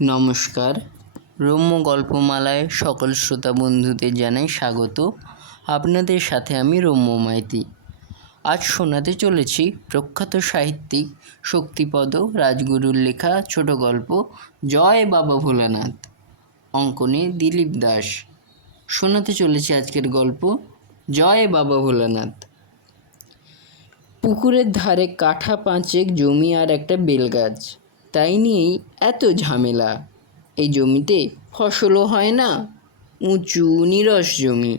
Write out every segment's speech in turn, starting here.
নমস্কার। রম্য গল্পমালায় সকল শ্রোতা বন্ধুদের জানাই স্বাগত। আপনাদের সাথে আমি রম্য মাইতি। আজ শোনাতে চলেছি প্রখ্যাত সাহিত্যিক শক্তিপদ রাজগুরুর লেখা ছোট গল্প জয় বাবা ভোলানাথ, অঙ্কনে দিলীপ দাস। শোনাতে চলেছি আজকের গল্প জয় বাবা ভোলানাথ। পুকুরের ধারে কাঠা 5 জমি আর একটা বেলগাছ, তাই নিয়েই এত ঝামেলা। এই জমিতে ফসলও হয় না, উঁচু নিরস জমি।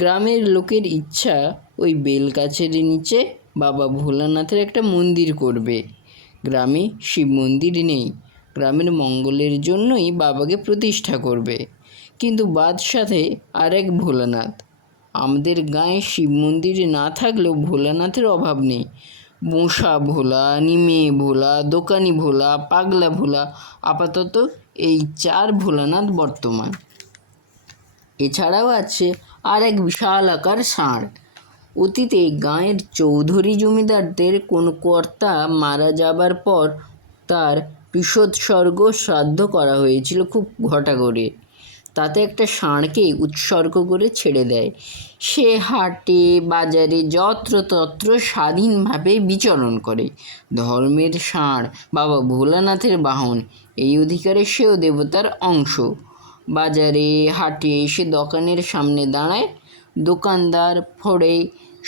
গ্রামের লোকের ইচ্ছা ওই বেলগাছের নিচে বাবা ভোলানাথের একটা মন্দির করবে। গ্রামে শিব মন্দির নেই, গ্রামের মঙ্গলের জন্যই বাবাকে প্রতিষ্ঠা করবে। কিন্তু বাদশাতে আরেক ভোলানাথ। আমাদের গাঁয়ে শিব মন্দির না থাকলেও ভোলানাথের অভাব নেই। বসা ভোলা, নিমে ভোলা, দোকানি ভোলা, পাগলা ভোলা, আপাতত এই 4 ভোলানাথ বর্তমান। এছাড়াও আছে আর এক বিশাল আকার ষাঁড়। অতীতে গাঁয়ের চৌধুরী জমিদারদের কোনো কর্তা মারা যাবার পর তার পিষোৎসর্গ শ্রাদ্ধ করা হয়েছিল খুব ঘটা করে। তাতে একটা ষাঁড়কে উৎসর্গ করে ছেড়ে দেয়। সে হাটে বাজারে যত্রতত্র স্বাধীনভাবে বিচরণ করে। ধর্মের ষাঁড় বাবা ভোলানাথের বাহন, এই অধিকারে সেও দেবতার অংশ। বাজারে হাটে সে দোকানের সামনে দাঁড়ায়, দোকানদার ফড়ে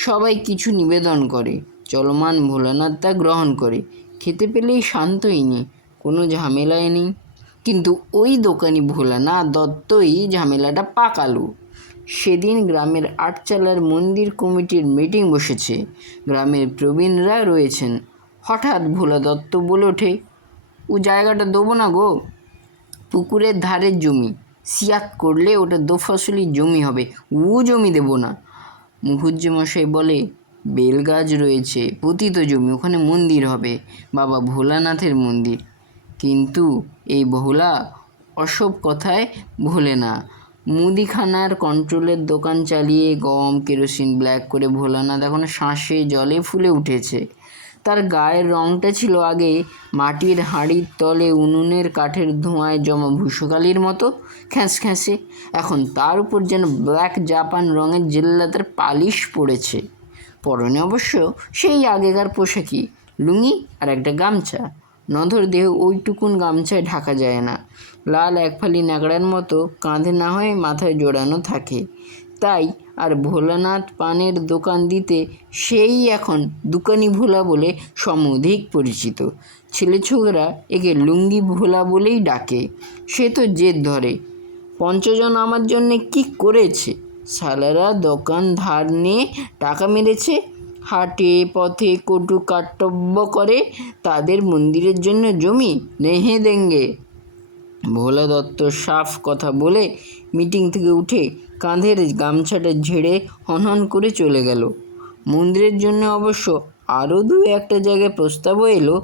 সবাই কিছু নিবেদন করে। চলমান ভোলানাথ তা গ্রহণ করে। খেতে পেলেই শান্তই নেই, কোনো ঝামেলায় নেই। কিন্তু ওই দোকানি ভোলানাথ দত্তই ঝামেলাটা পাকালো। সেদিন গ্রামের আটচালার মন্দির কমিটির মিটিং বসেছে। গ্রামের প্রবীণরা রয়েছেন। হঠাৎ ভোলা দত্ত বলে ওঠে, ও জায়গাটা দেবো না গো, পুকুরের ধারের জমি, সিয়াত করলে ওটা দোফসলি জমি হবে, ও জমি দেব না। মুখুজ্জেমশাই বলে, বেলগাছ রয়েছে, পতিত জমি, ওখানে মন্দির হবে, বাবা ভোলানাথের মন্দির। কিন্তু এই ভোলা অসব কথায় ভোলে না। মুদিখানার কন্ট্রোলের দোকান চালিয়ে গম কেরোসিন ব্ল্যাক করে ভোলানাথ এখন শ্বাসে জলে ফুলে উঠেছে। তার গায়ের রঙটা ছিল আগে মাটির হাঁড়ির তলে উনুনের কাঠের ধোঁয়ায় জমা ভূষকালির মতো খ্যাঁসখ্যাঁসে। এখন তার উপর যেন ব্ল্যাক জাপান রঙের জেল্লাদার পালিশ পড়েছে। পরনে অবশ্য সেই আগেকার পোশাকই, লুঙ্গি আর একটা গামছা। নধর দেহ ওইটুকুন গামছায় ঢাকা যায় না। লাল একফালি ন্যাকড়ার মতো কাঁধে না হয়ে মাথায় জোড়ানো থাকে। তাই আর ভোলানাথ পানের দোকান দিতে সেই এখন দোকানি ভোলা বলে সমধিক পরিচিত। ছেলেছোকরা একে লুঙ্গি ভোলা বলেই ডাকে। সে তো জেদ ধরে, 5 জন আমার জন্যে কি করেছে? শালারা দোকান ধার নিয়ে টাকা মেরেছে, হাটে পথে কটু কাটব্য করে, তাদের মন্দিরের জন্য জমি নেহে দেঙ্গে। ভোলা দত্ত সাফ কথা বলে মিটিং থেকে উঠে কাঁধের গামছাটা ঝেড়ে হনহন করে চলে গেল। মন্দিরের জন্য অবশ্য আরও 2-1টা জায়গায় প্রস্তাবও এলো,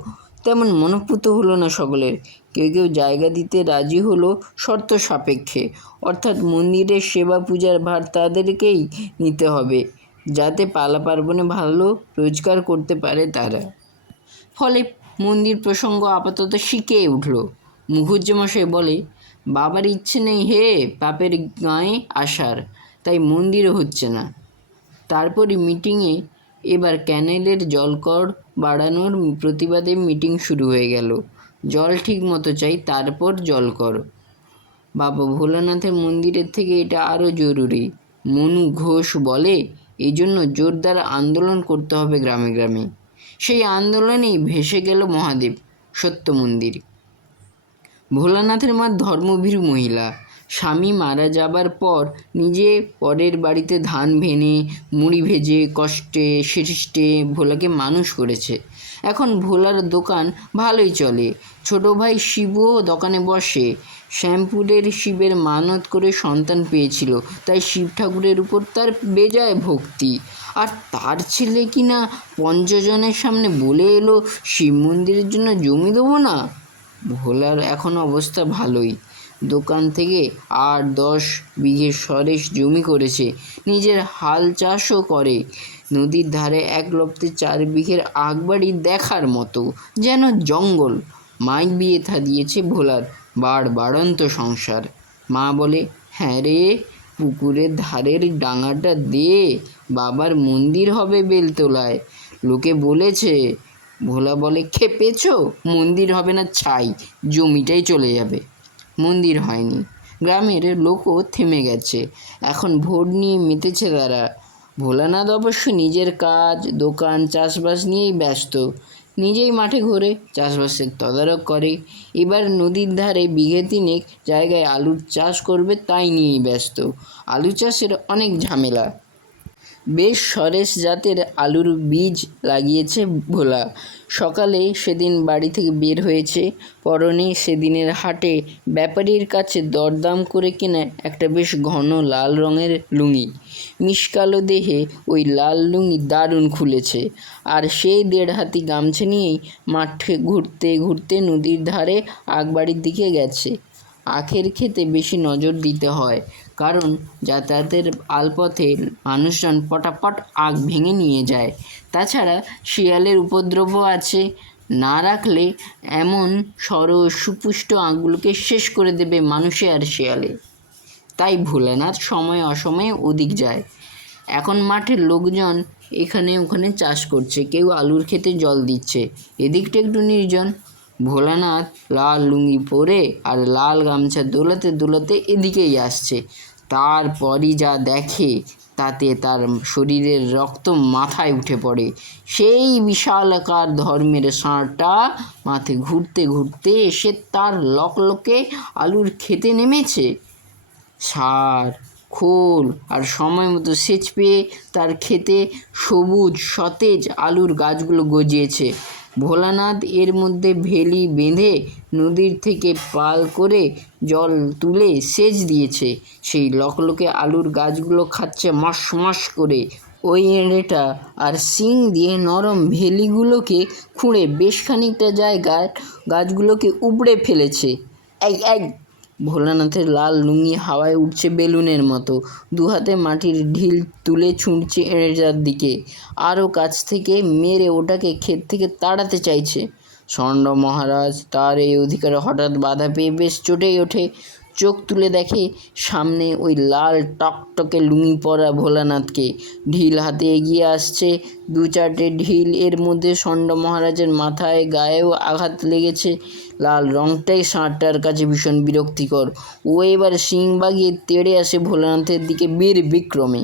তেমন মনঃপূত হলো না সকলের। কেউ কেউ জায়গা দিতে রাজি হলো শর্ত সাপেক্ষে, অর্থাৎ মন্দিরের সেবা পূজার ভার তাদেরকেই নিতে হবে, যাতে পালা পার্বণে ভালো রোজগার করতে পারে তারা। ফলে মন্দির প্রসঙ্গ আপাতত শিখেই উঠল। মুখুজ্জেমশাই বলে, বাবার ইচ্ছে নেই হে বাপের গাঁয়ে আসার, তাই মন্দিরও হচ্ছে না। তারপরই মিটিংয়ে এবার ক্যানেলের জলকর বাড়ানোর প্রতিবাদে মিটিং শুরু হয়ে গেল। জল ঠিক মতো চাই, তারপর জলকর। বাবা ভোলানাথের মন্দিরের থেকে এটা আরও জরুরি। মনু ঘোষ বলে, এই জন্য জোরদার আন্দোলন করতে হবে গ্রামে গ্রামে। সেই আন্দোলনেই ভেসে গেল মহাদেব সত্য মন্দির। ভোলানাথের মা ধর্মভীরু মহিলা। স্বামী মারা যাবার পর নিজে পরের বাড়িতে ধান ভেনে মুড়ি ভেজে কষ্টে সৃষ্টে ভোলাকে মানুষ করেছে। এখন ভোলার দোকান ভালোই চলে। ছোট ভাই শিবও দোকানে বসে। শ্যামপুরের শিবের মানত করে সন্তান পেয়েছিল, তাই শিব ঠাকুরের উপর তার বেজায় ভক্তি। আর তার ছেলে কিনা 5 জনের সামনে বলে এলো শিব মন্দিরের জন্য জমি দেবো না। ভোলার এখন অবস্থা ভালোই। দোকান থেকে 8-10 বিঘে সরেস জমি করেছে, নিজের হাল চাষও করে। নদীর ধারে এক লপ্তে 4 বিঘের আগবাড়ি দেখার মতো, যেন জঙ্গল। মাইক বিয়ে থা দিয়েছে ভোলার, বাড়ন্ত সংসার। মা বলে, হ্যাঁ রে, পুকুরের ধারের ডাঙাটা দে, বাবার মন্দির হবে বেলতলায়, লোকে বলেছে। ভোলা বলে, খেপেছ? মন্দির হবে না ছাই, জমিটাই চলে যাবে। মন্দির হয়নি। গ্রামের লোকও থেমে গেছে। এখন ভোট নিয়ে মেতেছে তারা। ভোলানাথ অবশ্য নিজের কাজ, দোকান, চাষবাস নিয়েই ব্যস্ত। নিজেই মাঠে ঘোরে, চাষবাসের তদারক করে। এবার নদীর ধারে বিঘে তিনেক জায়গায় আলুর চাষ করবে, তাই নিয়েই ব্যস্ত। আলু চাষের অনেক ঝামেলা। বেশ সরেস জাতের আলুর বীজ লাগিয়েছে ভোলা। সকালে সেদিন বাড়ি থেকে বের হয়েছে। পরনে সেদিনের হাটে ব্যাপারীর কাছে দরদাম করে কেনা একটা বেশ ঘন লাল রঙের লুঙ্গি। মিশকালো দেহে ওই লাল লুঙ্গি দারুণ খুলেছে। আর সেই 1.5 হাতি গামছা নিয়েই মাঠে ঘুরতে ঘুরতে নদীর ধারে আগবাড়ির দিকে গেছে। আখের ক্ষেতে বেশি নজর দিতে হয়, কারণ যাতায়াতের আলপথে মানুষজন পটাপট আখ ভেঙে নিয়ে যায়। তাছাড়া শিয়ালের উপদ্রবও আছে। না রাখলে এমন সুপুষ্ট আখগুলোকে শেষ করে দেবে মানুষে আর শিয়ালে। তাই ভোলানাথ সময়ে অসময়ে ওদিক যায়। এখন মাঠের লোকজন এখানে ওখানে চাষ করছে, কেউ আলুর ক্ষেতে জল দিচ্ছে। এদিকটা একটু নির্জন। ভোলানাথ লাল লুঙ্গি পরে আর লাল গামছা দোলাতে দোলাতে এদিকেই আসছে। তারপরই যা দেখে তাতে তার শরীরের রক্ত মাথায় উঠে পড়ে। সেই বিশালাকার ধর্মের ষাঁড়টা মাঠে ঘুরতে ঘুরতে এসে তার লকলকে আলুর ক্ষেতে নেমেছে। সার, খোল আর সময় মতো সেচ পেয়ে তার ক্ষেতে সবুজ সতেজ আলুর গাছগুলো গজিয়েছে। ভোলানাথ এর মধ্যে ভেলি বেঁধে নদীর থেকে পাল করে জল তুলে সেচ দিয়েছে। সেই লকলকে আলুর গাছগুলো খাচ্ছে মশ মশ করে। ওই এঁড়েটা আর শিং দিয়ে নরম ভেলিগুলোকে খুঁড়ে বেশ খানিকটা জায়গায় গাছগুলোকে উপড়ে ফেলেছে। এই এই ভোলানাথের লাল লুঙ্গি হাওয়ায় উঠছে বেলুনের মতো। 2 হাতে মাটির ঢিল তুলে ছুঁড়ছে এঁড়েটার দিকে। আরও কাছ থেকে মেরে ওটাকে ক্ষেত থেকে তাড়াতে চাইছে। ষণ্ড মহারাজ তার এই অধিকারে হঠাৎ বাধা পেয়ে বেশ চটেই ওঠে। চোখ তুলে দেখে সামনে ওই লাল টকটকে লুঙ্গি পরা ভোলানাথকে। ঢিল হাতে এগিয়ে আসছে। 2-4টে ঢিল এর মধ্যে ষণ্ড মহারাজের মাথায় গায়েও আঘাত লেগেছে। লাল রংটাই ষাঁড়টার কাছে ভীষণ বিরক্তিকর। ও এবার শিং বাগিয়ে তেড়ে আসে ভোলানাথের দিকে বীর বিক্রমে।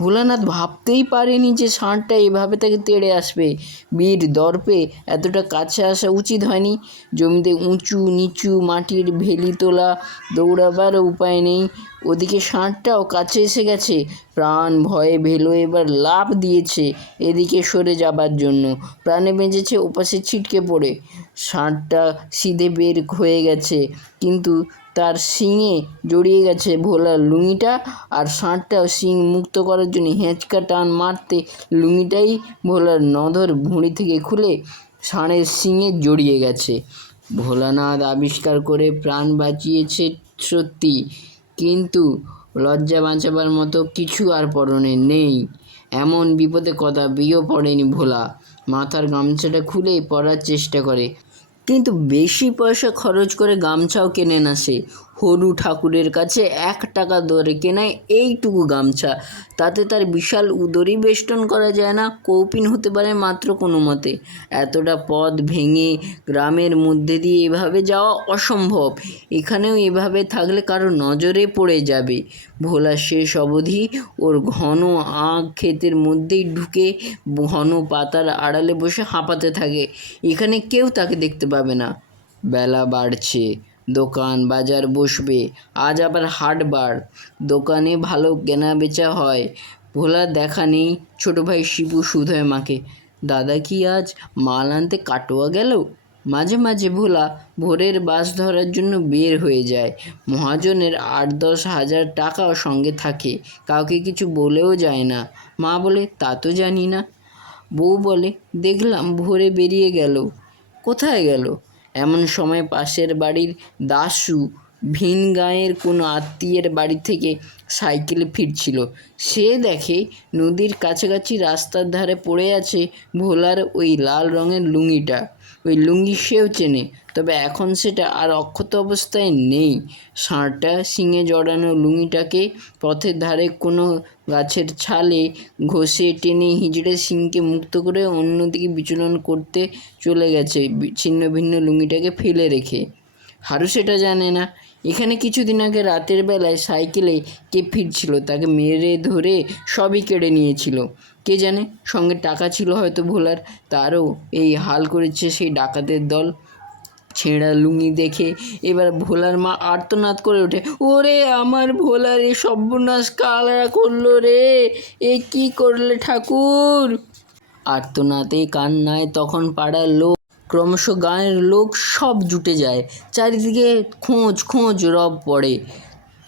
ভোলানাথ ভাবতেই পারেনি যে ষাঁড়টা এভাবে তাকে তেড়ে আসবে। বীর দর্পে এতটা কাছে আসা উচিত হয়নি। জমিতে উঁচু নিচু মাটির ভেলি তোলা, দৌড়াবারও উপায় নেই। ওদিকে ষাঁড়টাও কাছে এসে গেছে। প্রাণ ভয়ে ভেলো এবার লাফ দিয়েছে এদিকে সরে যাবার জন্য। প্রাণে বেঁচেছে ওপাশে ছিটকে পড়ে। ষাঁড়টা সিধে বের হয়ে গেছে, কিন্তু তার শিঙে জড়িয়ে গেছে ভোলার লুঙ্গিটা। আর ষাঁড়টাও শিং মুক্ত করার জন্য হেঁচকা টান মারতে লুঙ্গিটাই ভোলার নধর ভুঁড়ি থেকে খুলে ষাঁড়ের শিঙে জড়িয়ে গেছে। ভোলানাথ আবিষ্কার করে প্রাণ বাঁচিয়েছে সত্যি, কিন্তু লজ্জা বাঁচাবার মতো কিছু আর পরনে নেই। এমন বিপদে কদাপিও পড়েনি ভোলা। মাথার গামছাটা খুলে পরার চেষ্টা করে, কিন্তু বেশি পয়সা খরচ করে গামছাও কেনে না সে। হরু ঠাকুরের কাছে 1 টাকা দরে কেনায় এইটুকু গামছা। তাতে তার বিশাল উদরই বেষ্টন করা যায় না। কৌপিন হতে পারে মাত্র কোনো মতে। এতটা পথ ভেঙে গ্রামের মধ্যে দিয়ে এভাবে যাওয়া অসম্ভব। এখানেও এভাবে থাকলে কারো নজরে পড়ে যাবে। ভোলা শেষ অবধি ওর ঘন আখ ক্ষেতের মধ্যেই ঢুকে ঘন পাতার আড়ালে বসে হাঁপাতে থাকে। এখানে কেউ তাকে দেখতে পাবে না। বেলা বাড়ছে, দোকান বাজার বসবে। আজ আবার হাটবার, দোকানে ভালো কেনা বেচা হয়। ভোলার দেখা নেই। ছোট ভাই শিবু সুধয় মাকে, দাদা কি আজ মাল আনতে কাটোয়া গেল? মাঝে মাঝে ভোলা ভোরের বাস ধরার জন্য বের হয়ে যায়। মহাজনের 8-10 হাজার টাকাও সঙ্গে থাকে। কাউকে কিছু বলেও যায় না। মা বলে, তা তো জানি না। বউ বলে, দেখলাম ভোরে বেরিয়ে গেল। কোথায় গেল? এমন সময় পাশের বাড়ির দাশু ভিন গাঁয়ের কোনো আত্মীয়ের বাড়ি থেকে সাইকেলে ফিরছিল। সে দেখে নদীর কাছাকাছি রাস্তার ধারে পড়ে আছে ভোলার ওই লাল রঙের লুঙ্গিটা। ওই লুঙ্গি সেও চেনে, তবে এখন সেটা আর অক্ষত অবস্থায় নেই। ষাঁড়টা শিঙে জড়ানো লুঙ্গিটাকে পথের ধারে কোনো গাছের ছালে ঘষে টেনে হিজড়ে শিংকে মুক্ত করে অন্যদিকে বিচরণ করতে চলে গেছে, ছিন্ন ভিন্ন লুঙ্গিটাকে ফেলে রেখে। হারু সেটা জানে না। এখানে কিছুদিন আগে রাতের বেলায় সাইকেলে কে ফিরছিল, তাকে মেরে ধরে সবই কেড়ে নিয়েছিল। কে জানে, সঙ্গে টাকা ছিল হয়তো ভোলার। তারও এই হাল করেছে সেই ডাকাতের দল। ছেঁড়া লুঙ্গি দেখে এবার ভোলার মা আর্তনাদ করে ওঠে, ওরে আমার ভোলার, এ সর্বনাশ কারা করলো রে, এ কি করলে ঠাকুর। আর্তনাদে কান্নায় তখন পাড়ার লোক, ক্রমশ গাঁয়ের লোক সব জুটে যায়। চারিদিকে খোঁজ রব পড়ে।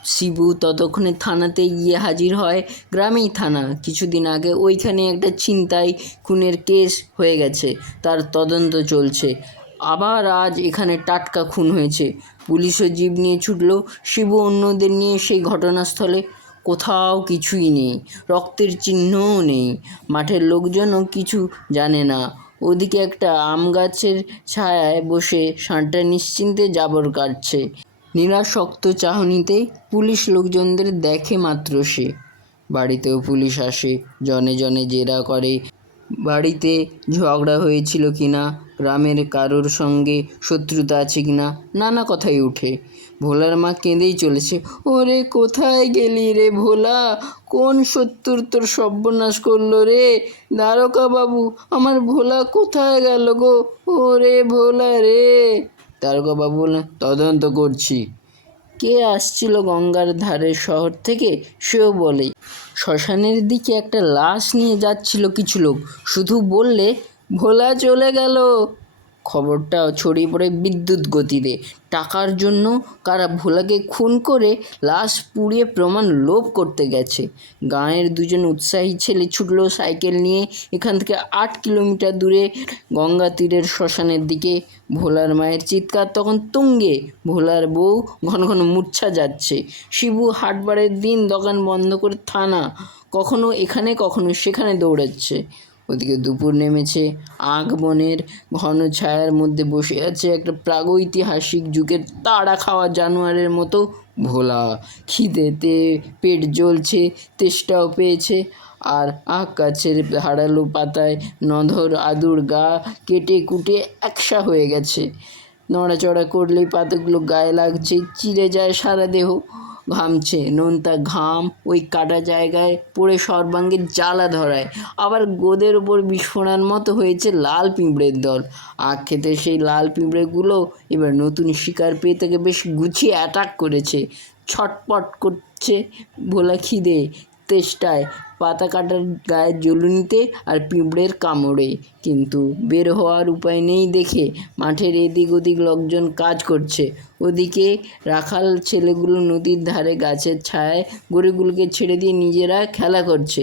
শিবু ততক্ষণে থানাতে গিয়ে হাজির হয়। গ্রামেই থানা। কিছুদিন আগে ওইখানে একটা ছিনতাই খুনের কেস হয়ে গেছে, তার তদন্ত চলছে। আবার আজ এখানে টাটকা খুন হয়েছে। পুলিশও জিপ নিয়ে ছুটল। শিবু অন্যদের নিয়ে সেই ঘটনাস্থলে। কোথাও কিছুই নেই, রক্তের চিহ্নও নেই। মাঠের লোকজনও কিছু জানে না। ওদিকে একটা আম গাছের ছায়ায় বসে ষাঁড়টা নিশ্চিন্তে জাবর কাটছে। নিরাসক্ত চাহনিতে পুলিশ লোকজনদের দেখে মাত্র সে। বাড়িতেও পুলিশ আসে, জনে জনে জেরা করে বাড়িতে ঝগড়া হয়েছিল কিনা, গ্রামের কারোর সঙ্গে শত্রুতা আছে কিনা, নানা কথাই ওঠে। ভোলার মা কেঁদেই চলেছে, ওরে কোথায় গেলি রে ভোলা, কোন শত্রুর তোর সর্বনাশ করলো রে, দ্বারকা বাবু, আমার ভোলা কোথায় গেল গো, ওরে ভোলা রে। দ্বারকা বাবু বললেন, তদন্ত করছি। কে আসছিল গঙ্গার ধারের শহর থেকে সেও বলে। শ্মশানের দিকে একটা লাশ নিয়ে যাচ্ছিল কিছু লোক, শুধু বললে ভোলা চলে গেল। খবরটা ছড়িয়ে পড়ে বিদ্যুৎ গতিতে। টাকার জন্য কারা ভোলাকে খুন করে লাশ পুড়িয়ে প্রমাণ লোপ করতে গেছে। গাঁয়ের দুজন উৎসাহী ছেলে ছুটল সাইকেল নিয়ে এখান থেকে 8 কিলোমিটার দূরে গঙ্গা তীরের শ্মশানের দিকে। ভোলার মায়ের চিৎকার তখন তুঙ্গে। ভোলার বউ ঘন ঘন মূর্ছা যাচ্ছে। শিবু হাটবারের দিন দোকান বন্ধ করে থানা, কখনো এখানে কখনো সেখানে দৌড়াচ্ছে। ওদিকে দুপুর নেমেছে। আগ বনের ঘন ছায়ার মধ্যে বসে আছে একটা প্রাগৈতিহাসিক যুগের তাড়া খাওয়া জানোয়ারের মতো ভোলা। খিদেতে পেট জ্বলছে, তেষ্টাও পেয়েছে। আর আখ গাছের হারালো পাতায় নধর আদুর গা কেটে কুটে একসা হয়ে গেছে। নড়াচড়া করলেই পাতাগুলো গায়ে লাগছে, চিড়ে যায় সারা দেহ। ঘামছে, নোনতা ঘাম ওই কাটা জায়গায় পড়ে সর্বাঙ্গে জ্বালা ধরায়। আবার গোদের ওপর বিস্ফোরণ মতো হয়েছে লাল পিঁপড়ের দল। আখ খেতে সেই লাল পিঁপড়েগুলো এবার নতুন শিকার পেয়ে তাকে বেশ গুছিয়ে অ্যাটাক করেছে। ছটপট করছে ভোলা খিদে তেষ্টায়, পাতা কাটার গায়ের জ্বলুনিতে আর পিঁপড়ের কামড়ে। কিন্তু বের হওয়ার উপায় নেই দেখে মাঠের এদিক ওদিক লোকজন কাজ করছে। ওদিকে রাখাল ছেলেগুলো নদীর ধারে গাছের ছায়ায় গরুগুলোকে ছেড়ে দিয়ে নিজেরা খেলা করছে।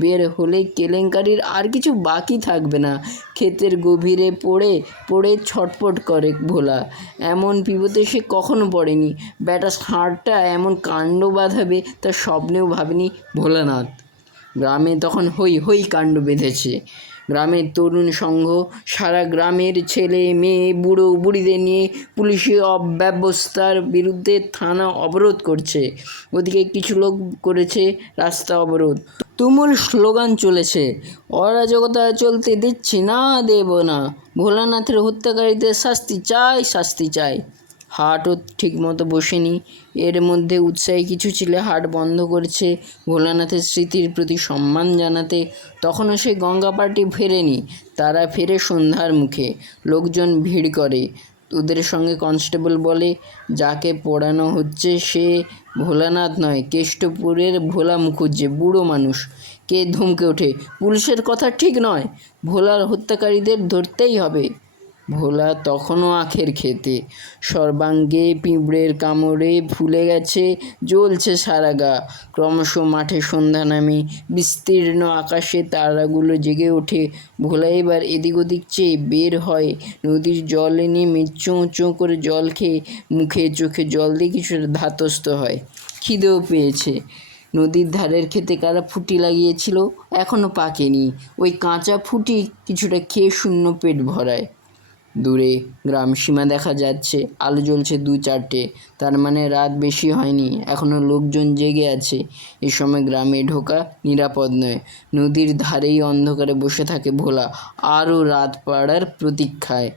বের হলে কেলেঙ্কারির আর কিছু বাকি থাকবে না। ক্ষেতের গভীরে পড়ে পড়ে ছটপট করে ভোলা। এমন বিপদে সে কখনো পড়েনি। ব্যাটা ষাঁড়টা এমন কাণ্ড বাঁধাবে তা স্বপ্নেও ভাবেনি ভোলানাথ। গ্রামে তখন হই হই কাণ্ড বেঁধেছে। গ্রামের তরুণ সংঘ সারা গ্রামের ছেলে মেয়ে বুড়ো বুড়িদের নিয়ে পুলিশি অব্যবস্থার বিরুদ্ধে থানা অবরোধ করছে। ওদিকে কিছু লোক করেছে রাস্তা অবরোধ। তুমুল স্লোগান চলেছে, অরাজকতা চলতে দিচ্ছি না, দেব না, ভোলানাথের হত্যাকারীদের শাস্তি চাই, শাস্তি চাই। হাটও ঠিকমতো বসেনি। এর মধ্যে উৎসাহী কিছু ছেলে হাট বন্ধ করেছে ভোলানাথের স্মৃতির প্রতি সম্মান জানাতে। তখনও সেই গঙ্গা পার্টি ফেরেনি। তারা ফেরে সন্ধ্যার মুখে। লোকজন ভিড় করে। ওদের সঙ্গে কনস্টেবল বলে, যাকে পোড়ানো হচ্ছে সে ভোলানাথ নয়, কেষ্টপুরের ভোলা মুখুজ্জে, বুড়ো মানুষ। কে ধমকে ওঠে, পুলিশের কথা ঠিক নয়, ভোলার হত্যাকারীদের ধরতেই হবে। ভোলা তখনও আখের খেতে। সর্বাঙ্গে পিঁপড়ের কামড়ে ফুলে গেছে, জ্বলছে সারা গা। ক্রমশ মাঠে সন্ধ্যা নামে। বিস্তীর্ণ আকাশে তারাগুলো জেগে ওঠে। ভোলা এবার এদিক ওদিক চেয়ে বের হয়। নদীর জলে নেমে চোঁ চোঁ করে জল খেয়ে মুখে চোখে জল দিয়ে কিছুটা ধাতস্থ হয়। খিদেও পেয়েছে। নদীর ধারের ক্ষেতে কারা ফুটি লাগিয়েছিল, এখনও পাকেনি। ওই কাঁচা ফুটি কিছুটা খেয়ে শূন্য পেট ভরায়। দূরে গ্রাম সীমা দেখা যাচ্ছে, আলো জ্বলছে 2-4টে, তার মানে রাত বেশি হয়নি, এখনও লোকজন জেগে আছে। এ সময় গ্রামে ঢোকা নিরাপদ নয়। নদীর ধারেই অন্ধকারে বসে থাকে ভোলা, আরও রাত পাড়ার প্রতীক্ষায়।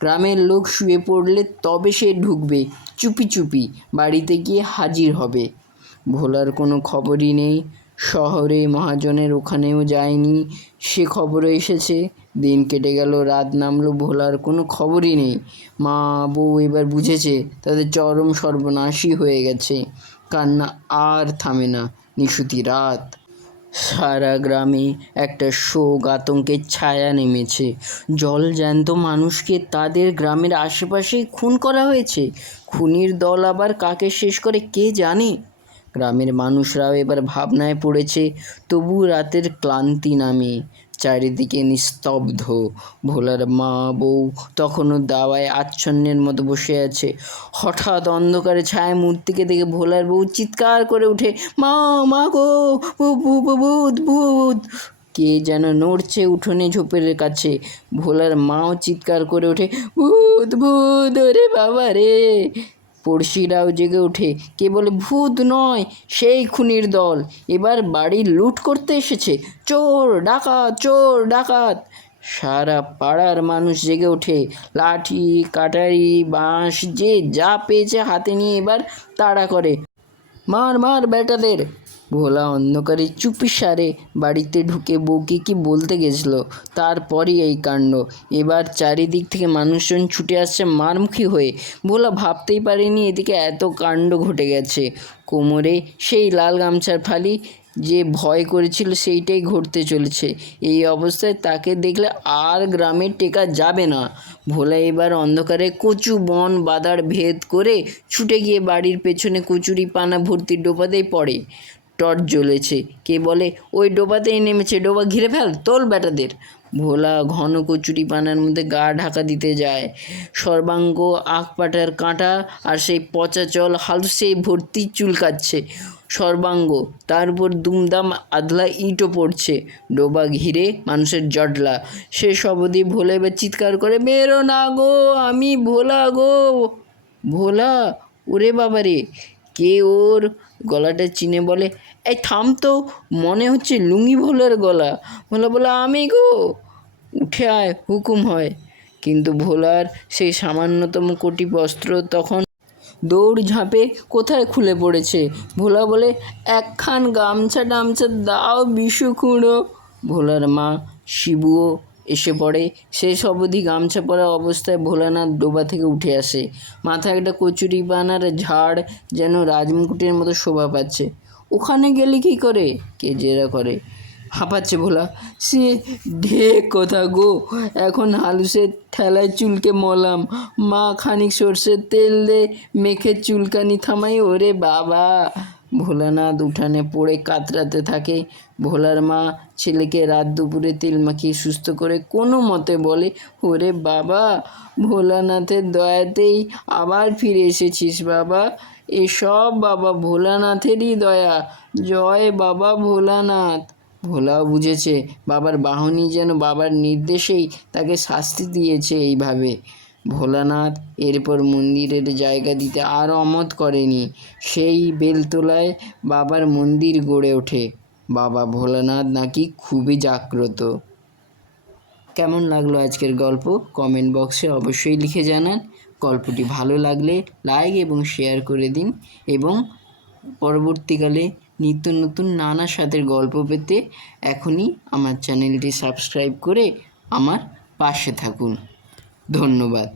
গ্রামের লোক শুয়ে পড়লে তবে সে ঢুকবে, চুপি চুপি বাড়িতে গিয়ে হাজির হবে। ভোলার কোনো খবরই নেই। শহরে মহাজনের ওখানেও যায়নি, সে খবরও এসেছে। দিন কেটে গেল, রাত নামলো, ভোলার কোনো খবরই নেই। মা বউ এবার বুঝেছে তাদের চরম সর্বনাশই হয়ে গেছে। কান্না আর থামে না। নিশুতি রাত, সারা গ্রামে একটা শোক আতঙ্কের ছায়া নেমেছে। জলজ্যান্ত মানুষকে তাদের গ্রামের আশেপাশেই খুন করা হয়েছে। খুনির দল আবার কাকে শেষ করে কে জানে। গ্রামের মানুষরাও এবার ভাবনায় পড়েছে। তবু রাতের ক্লান্তি নামে, চারিদিকে নিস্তব্ধ। ভোলার মা বউ তখনও দাওয়ায় আচ্ছন্নের মতো বসে আছে। হঠাৎ অন্ধকারে ছায়া মূর্তিকে দেখে ভোলার বউ চিৎকার করে ওঠে, মা, মা গো, ভূত ভূত। কে যেন নড়ছে উঠোনে ঝোপের কাছে। ভোলার মাও চিৎকার করে ওঠে, ভূত ভূত, ওরে বাবা রে। পড়শিরাও জেগে ওঠে। কে বলে ভূত নয়, সেই খুনির দল এবার বাড়ি লুট করতে এসেছে। চোর ডাকাত, চোর ডাকাত। সারা পাড়ার মানুষ জেগে ওঠে। লাঠি, কাটারি, বাঁশ যে যা পেয়েছে হাতে নিয়ে এবার তাড়া করে, মার মার বেটাদের। ভোলা অন্ধকারে চুপিসারে বাড়িতে ঢুকে বউকে কি বলতে গেছিল, তারপরই এই কাণ্ড। এবার চারিদিক থেকে মানুষজন ছুটে আসছে মারমুখী হয়ে। ভোলা ভাবতেই পারেনি এদিকে এত কাণ্ড ঘটে গেছে। কোমরে সেই লাল গামছার ফালি, যে ভয় করেছিল সেইটাই ঘটতে চলেছে। এই অবস্থায় তাকে দেখলে আর গ্রামে টেকা যাবে না। ভোলা এবার অন্ধকারে কচু বন বাদার ভেদ করে ছুটে গিয়ে বাড়ির পেছনে কচুরি পানা ভর্তি ডোবাতেই পড়ে। টর্চ জ্বলেছে। কে বলে, ওই ডোবাতেই নেমেছে, ডোবা ঘিরে ফেল, তোল বেটাদের। ভোলা ঘন কচুরি পানার মধ্যে গা ঢাকা দিতে যায়। সর্বাঙ্গ আখপাটার কাঁটা আর সেই পচা জল হালসে ভর্তি চুলকাচ্ছে সর্বাঙ্গ। তার উপর দুমদাম আধলা ইটও পড়ছে। ডোবা ঘিরে মানুষের জটলা। শেষ অবধি ভোলা এবার চিৎকার করে, বেরো না গো, আমি ভোলা গো। ভোলা, ওরে বাবারে, কে ওর গলাটা চিনে বলে, এই থাম তো, মনে হচ্ছে লুঙ্গি ভোলার গলা। ভোলা বলে, আমি গো, উঠে আয়, হুকুম হয়। কিন্তু ভোলার সেই সামান্যতম কটি বস্ত্র তখন দৌড় ঝাঁপে কোথায় খুলে পড়েছে। ভোলা বলে, একখান গামছা টামছা দাও বিশু খুঁড়ো। ভোলার মা শিবুও এসে পড়ে। শেষ অবধি গামছা পরা অবস্থায় ভোলানাথ ডোবা থেকে উঠে আসে। মাথায় একটা কচুরি পানার ঝাড় যেন রাজমুকুটের মতো শোভা পাচ্ছে। ওখানে গেলি কী করে, কে জেরা করে। হাঁপাচ্ছে ভোলা, সে ঢেক কথা গো, এখন হালুসের ঠেলায় চুলকে মলাম, মা খানিক সর্ষের তেল দে, মেখে চুলকানি থামাই, ওরে বাবা। ভোলানাথ উঠানে পড়ে কাতরাতে থাকে। ভোলার মা ছেলেকে রাত দুপুরে তেল মাখিয়ে সুস্থ করে কোনো মতে বলে, ওরে বাবা, ভোলানাথের দয়াতেই আবার ফিরে এসেছিস বাবা। এসব বাবা ভোলানাথেরই দয়া। জয় বাবা ভোলানাথ। ভোলাও বুঝেছে বাবার বাহনই যেন বাবার নির্দেশেই তাকে শাস্তি দিয়েছে এইভাবে। ভোলানাথ এরপর মন্দিরের জায়গা দিতে আর অমত করেনি। সেই বেলতলায় বাবার মন্দির গড়ে ওঠে। বাবা ভোলানাথ নাকি খুবই জাগ্রত। কেমন লাগলো আজকের গল্প কমেন্ট বক্সে অবশ্যই লিখে জানান। গল্পটি ভালো লাগলে লাইক এবং শেয়ার করে দিন এবং পরবর্তীকালে নিত্য নতুন নানা স্বাদের গল্প পেতে এখনই আমার চ্যানেলটি সাবস্ক্রাইব করে আমার পাশে থাকুন। ধন্যবাদ।